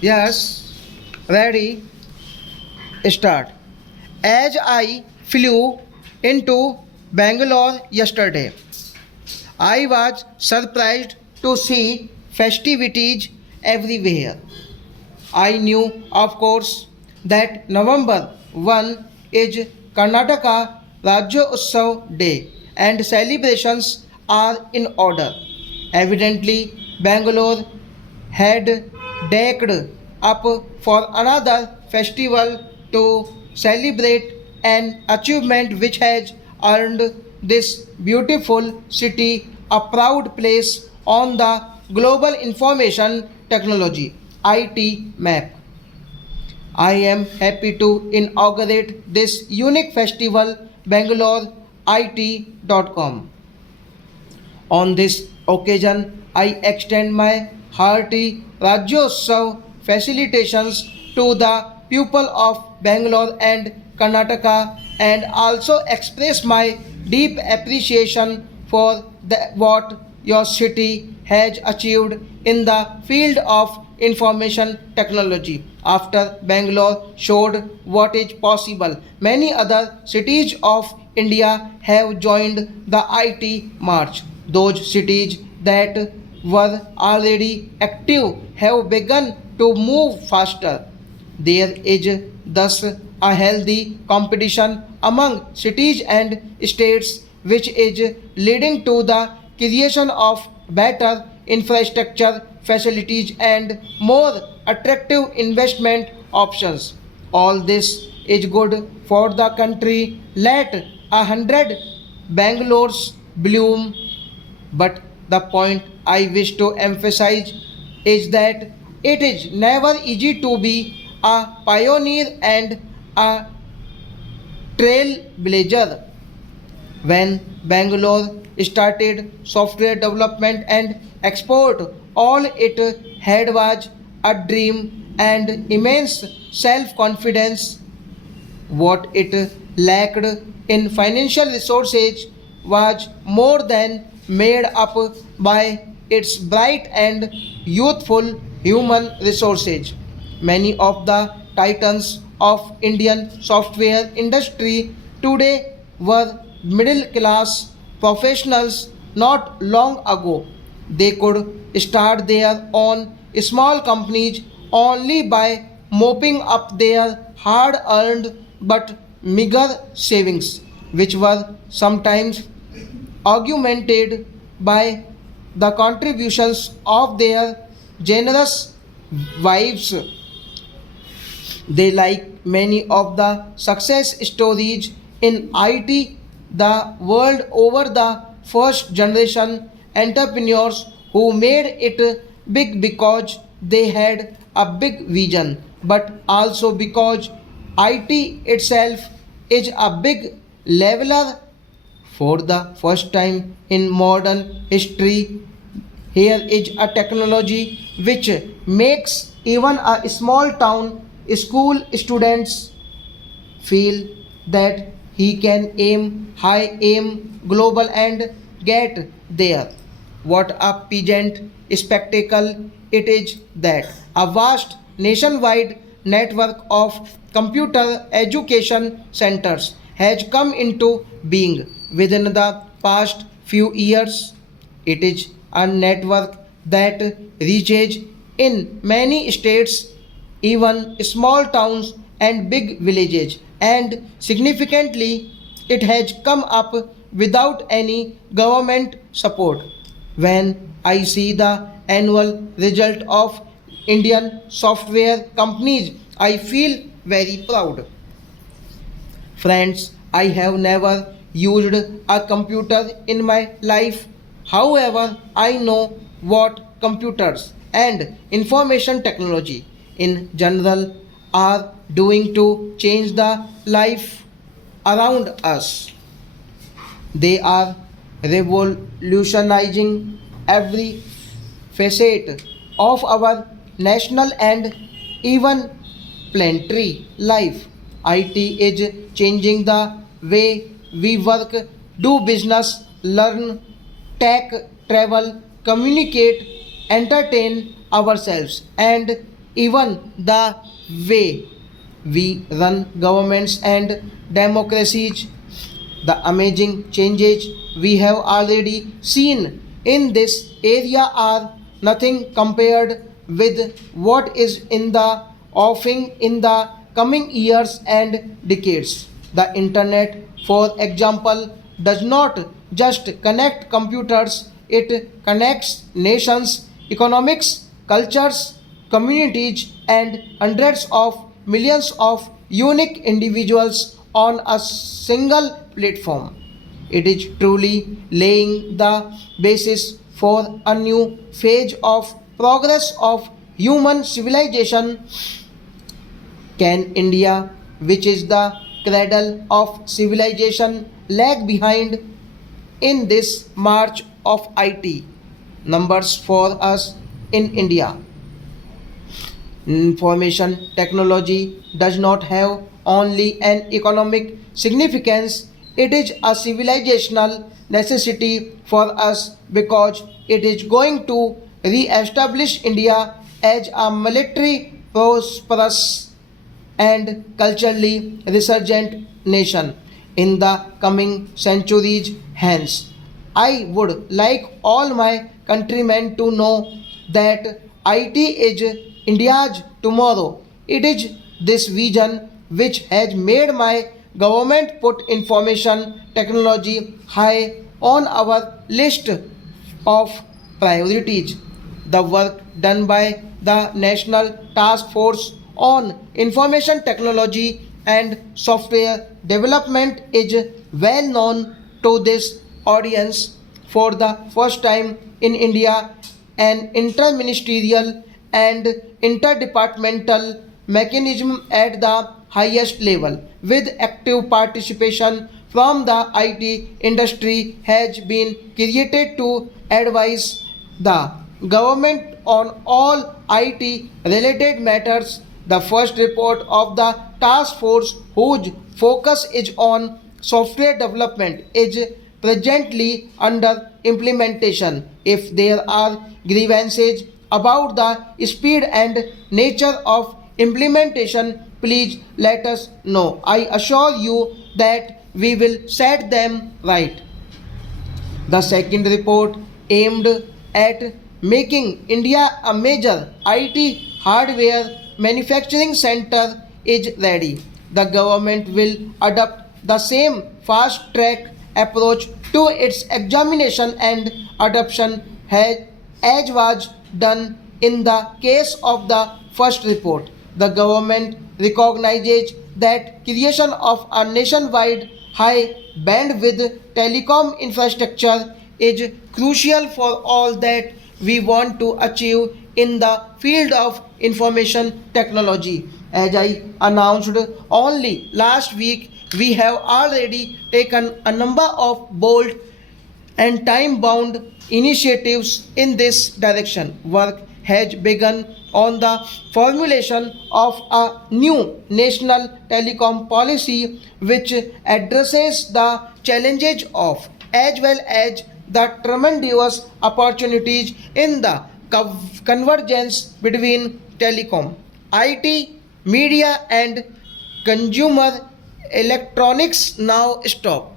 Yes, ready, start. As I flew into Bangalore yesterday, I was surprised to see festivities everywhere. I knew, of course, that November 1 is Karnataka Rajya Utsav Day and celebrations are in order. Evidently, Bangalore had decked up for another festival to celebrate an achievement which has earned this beautiful city a proud place on the global information technology IT map. I am happy to inaugurate this unique festival Bangalore IT.com. On this occasion, I extend my hearty Rajyotsav felicitations to the people of Bangalore and Karnataka and also express my deep appreciation for what your city has achieved in the field of information technology. After Bangalore showed what is possible, many other cities of India have joined the IT march. Those cities that were already active have begun to move faster. There is thus a healthy competition among cities and states, which is leading to the creation of better infrastructure facilities and more attractive investment options. All this is good for the country. Let 100 Bangalore's bloom, but the point I wish to emphasize is that it is never easy to be a pioneer and a trailblazer. When Bangalore started software development and export, all it had was a dream and immense self confidence. What it lacked in financial resources was more than made up by its bright and youthful human resources. Many of the titans of Indian software industry today were middle class professionals not long ago. They could start their own small companies only by mopping up their hard earned but meager savings, which were sometimes augmented by the contributions of their generous wives. They, like many of the success stories in IT the world over, the first generation entrepreneurs who made it big because they had a big vision, but also because IT itself is a big leveler. For the first time in modern history, here is a technology which makes even a small town school students feel that he can aim high, aim global, and get there. What a pageant spectacle it is that a vast nationwide network of computer education centers has come into being within the past few years. It is a network that reaches in many states, even small towns and big villages, and significantly, it has come up without any government support. When I see the annual result of Indian software companies, I feel very proud. Friends, I have never used a computer in my life. However, I know what computers and information technology in general are doing to change the life around us. They are revolutionizing every facet of our national and even planetary life. IT is changing the way we work, do business, learn, tech, travel, communicate, entertain ourselves, and even the way we run governments and democracies. The amazing changes we have already seen in this area are nothing compared with what is in the offing in the coming years and decades. The internet, for example, does not just connect computers, it connects nations, economics, cultures, communities, and hundreds of millions of unique individuals on a single platform. It is truly laying the basis for a new phase of progress of human civilization. Can India, which is the cradle of civilization, lag behind in this march of IT? Numbers for us in India. Information technology does not have only an economic significance, it is a civilizational necessity for us because it is going to re establish India as a military prosperous and culturally resurgent nation in the coming centuries. Hence, I would like all my countrymen to know that IT is India's tomorrow. It is this vision which has made my government put information technology high on our list of priorities. The work done by the National Task Force on Information Technology and Software Development is well known to this audience. For the first time in India, an interministerial and interdepartmental mechanism at the highest level with active participation from the IT industry has been created to advise the government on all IT related matters. The first report of the task force, whose focus is on software development, is presently under implementation. If there are grievances about the speed and nature of implementation, please let us know. I assure you that we will set them right. The second report aimed at making India a major IT hardware manufacturing center is ready. The government will adopt the same fast track approach to its examination and adoption as was done in the case of the first report. The government recognizes that creation of a nationwide high bandwidth telecom infrastructure is crucial for all that we want to achieve in the field of information technology. As I announced only last week, we have already taken a number of bold and time bound initiatives in this direction. Work has begun on the formulation of a new national telecom policy which addresses the challenges of as well as the tremendous opportunities in the convergence between telecom, IT, media, and consumer electronics. Now stop.